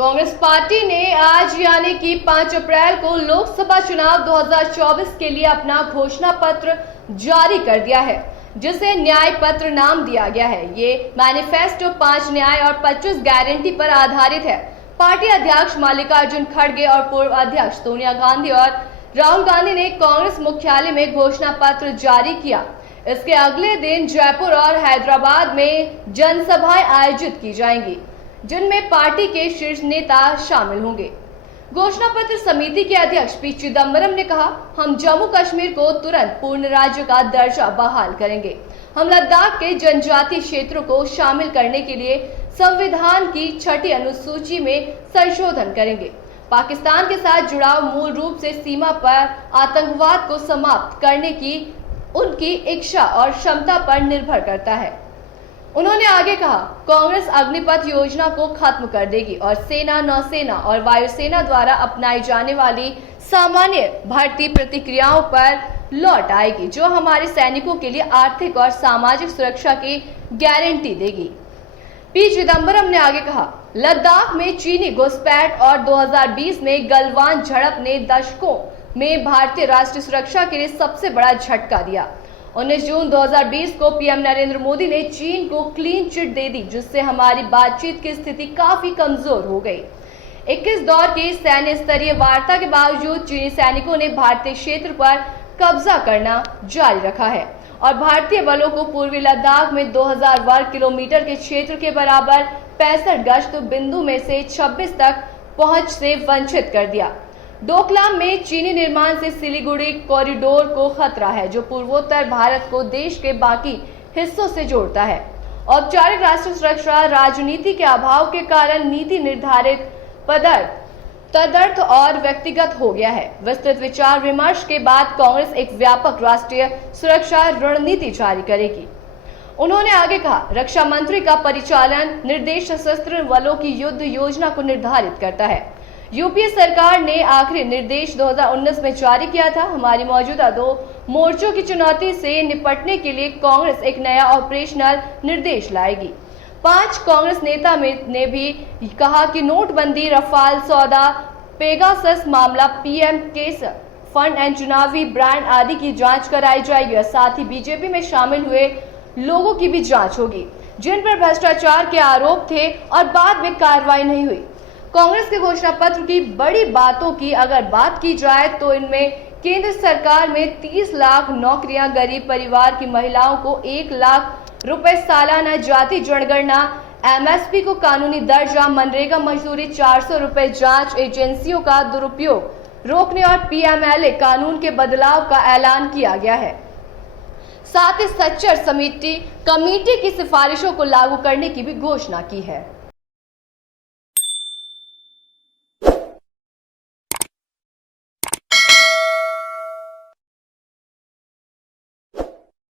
Congress party ने आज यानी कि 5 अप्रैल को लोकसभा चुनाव 2024 के लिए अपना घोषणा पत्र जारी कर दिया है, जिसे न्याय पत्र नाम दिया गया है। ये मैनिफेस्टो 5 न्याय और 25 गारंटी पर आधारित है। पार्टी अध्यक्ष मल्लिकार्जुन खड़गे और पूर्व अध्यक्ष सोनिया गांधी और राहुल गांधी ने कांग्रेस मुख्यालय में घोषणा पत्र जारी किया। इसके अगले दिन जयपुर और हैदराबाद में जनसभाएं आयोजित की जाएंगी, जिनमें पार्टी के शीर्ष नेता शामिल होंगे। घोषणा पत्र समिति के अध्यक्ष पी चिदम्बरम ने कहा, हम जम्मू कश्मीर को तुरंत पूर्ण राज्य का दर्जा बहाल करेंगे। हम लद्दाख के जनजातीय क्षेत्रों को शामिल करने के लिए संविधान की 6ठी अनुसूची में संशोधन करेंगे। पाकिस्तान के साथ जुड़ाव मूल रूप से सीमा पर आतंकवाद को समाप्त करने की उनकी इच्छा और क्षमता पर निर्भर करता है। उन्होंने आगे कहा, कांग्रेस अग्निपथ योजना को खत्म कर देगी और सेना, नौसेना और वायुसेना द्वारा अपनाई जाने वाली सामान्य भर्ती प्रक्रियाओं पर लौट आएगी, जो हमारे सैनिकों के लिए आर्थिक और सामाजिक सुरक्षा की गारंटी देगी। पी चिदम्बरम ने आगे कहा, लद्दाख में चीनी घुसपैठ और 2020 में गलवान झड़प ने दशकों में भारतीय राष्ट्रीय सुरक्षा के लिए सबसे बड़ा झटका दिया। 19 जून 2020 को पीएम नरेंद्र मोदी ने चीन को क्लीन चिट दे दी, जिससे हमारी बातचीत की स्थिति काफी कमजोर हो गई। 21 दौर की सैन्य स्तरीय वार्ता के बावजूद चीनी सैनिकों ने भारतीय क्षेत्र पर कब्जा करना जारी रखा है और भारतीय बलों को पूर्वी लद्दाख में 2000 वर्ग किलोमीटर के क्षेत्र के बराबर 65 गश्त बिंदु में से 26 तक पहुंच से वंचित कर दिया। डोकलाम में चीनी निर्माण से सिलीगुड़ी कॉरिडोर को खतरा है, जो पूर्वोत्तर भारत को देश के बाकी हिस्सों से जोड़ता है। औपचारिक राष्ट्रीय सुरक्षा राजनीति के अभाव के कारण नीति निर्धारित तदर्थ और व्यक्तिगत हो गया है। विस्तृत विचार विमर्श के बाद कांग्रेस एक व्यापक राष्ट्रीय सुरक्षा रणनीति जारी करेगी। उन्होंने आगे कहा, रक्षा मंत्री का परिचालन निर्देश सशस्त्र बलों की युद्ध योजना को निर्धारित करता है। यूपीए सरकार ने आखिरी निर्देश 2019 में जारी किया था। हमारी मौजूदा 2 मोर्चों की चुनौती से निपटने के लिए कांग्रेस एक नया ऑपरेशनल निर्देश लाएगी। 5 कांग्रेस नेता ने भी कहा कि नोटबंदी, रफाल सौदा, पेगासस मामला, पीएम केस फंड एंड चुनावी ब्रांड आदि की जांच कराई जाएगी और साथ ही बीजेपी में शामिल हुए लोगों की भी जांच होगी, जिन पर भ्रष्टाचार के आरोप थे और बाद में कार्रवाई नहीं हुई। कांग्रेस के घोषणा पत्र की बड़ी बातों की अगर बात की जाए तो इनमें केंद्र सरकार में 30 लाख नौकरियां, गरीब परिवार की महिलाओं को 1 लाख रुपए सालाना, जाति जनगणना, एमएसपी को कानूनी दर्जा, मनरेगा मजदूरी, 400 रुपए, जांच एजेंसियों का दुरुपयोग रोकने और पीएमएलए कानून के बदलाव का ऐलान किया गया है। साथ ही सच्चर कमेटी की सिफारिशों को लागू करने की भी घोषणा की है।